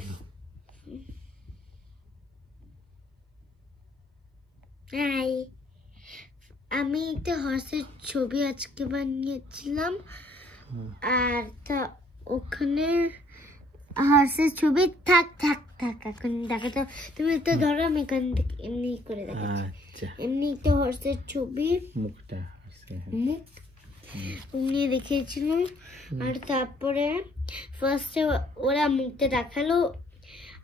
বলো। হাই, আমি একটা হর্সের ছবি আজকে বানিয়েছিলাম, আর তা ওখানে হর্সের ছবি থাক থাক থাক এখন দেখো তো, তুমি তো ধরো আমি এখান থেকে এমনি করে দেখাচ্ছি। আচ্ছা, এমনি একটা হর্সের ছবি, মুখটা মুখ নিয়ে দেখিয়েছিলাম, আর তারপরে ফার্স্টে ওরা মুখটা দেখালো,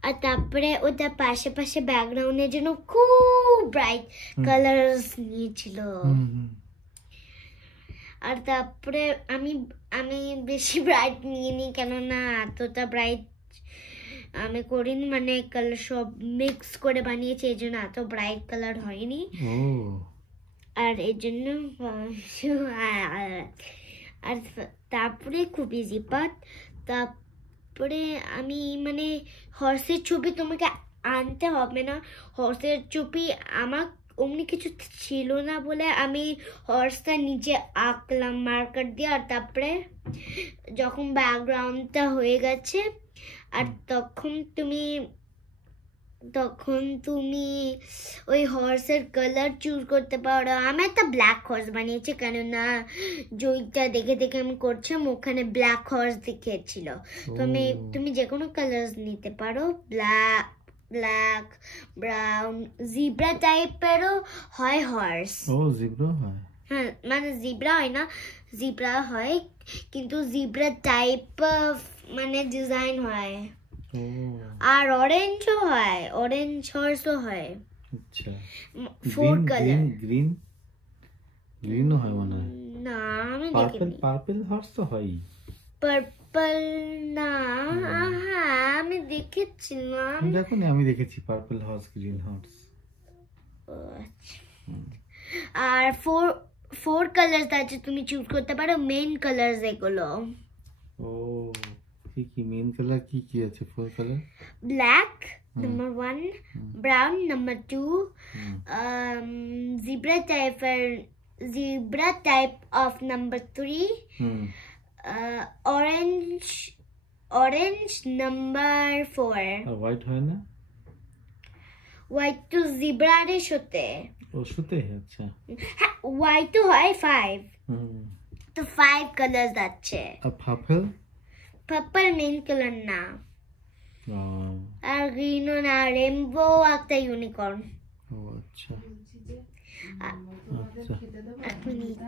আর তারপরে ওটা পাশে পাশে ব্যাকগ্রাউন্ডের জন্য খুব ব্রাইট কালার্স নিয়েছিল। আর তারপরে আমি আমি বেশি ব্রাইট নিইনি, কেননা এতটা ব্রাইট আমি করিনি, মানে কালার সব মিক্স করে বানিয়েছি, এই জন্য এত ব্রাইট কালার হয়নি। আর এই জন্য আর তারপরে খুব ইজি পার্ট, তারপরে আমি মানে হর্সের ছবি তোমাকে আনতে হবে না, হর্সের ছবি আমার অমনি কিছু ছিল না বলে আমি হর্সটা নিচে আঁকলাম মার্কার দিয়ে, আর তারপরে যখন ব্যাকগ্রাউন্ডটা হয়ে গেছে আর তখন তুমি ওই হর্সের কালার চুজ করতে পারো। আমি একটা ব্ল্যাক হর্স বানিয়েছি, কেননা জয়টা দেখে দেখে আমি করছিলাম, ওখানে ব্ল্যাক হর্স দেখিয়েছিল, তো তুমি যে কোনো কালার নিতে পারো, ব্ল্যাক, ব্রাউন, জিব্রা টাইপেরও হয় হর্স। জিব্রা হয়? হ্যাঁ, মানে জিব্রা হয় না, জিব্রা হয় কিন্তু জিব্রা টাইপ মানে ডিজাইন হয়। আর অরেঞ্জও হয়, অরেঞ্জ হর্সও হয়। আচ্ছা, 4 কালার। গ্রিনও হয় মনে হয়। না, আমি পার্পল, পার্পল হর্স তো হয়। পার্পল না, হ্যাঁ আমি দেখেছিলাম। দেখো না, আমি দেখেছি পার্পল হর্স, গ্রিন হর্স। আর 4 কালার্স আছে, তুমি চুজ করতে পারো মেইন কালার্স এগুলো। কি মেইন কালার কি আছে? 4 colour: black number 1, brown number 2, zebra type of number 3, orange number 4। আর হোয়াইট হয় না? হোয়াইট তো জিব্রারে সাথে ওতে। আচ্ছা, হ্যাঁ হোয়াইট তো হয় 5, তো 5 কালার্স আছে। আর পার্পল মেইন কালার না, আর গ্রিনও না, রেইনবো একটা ইউনিকর্ন। আচ্ছা, এক মিনিট।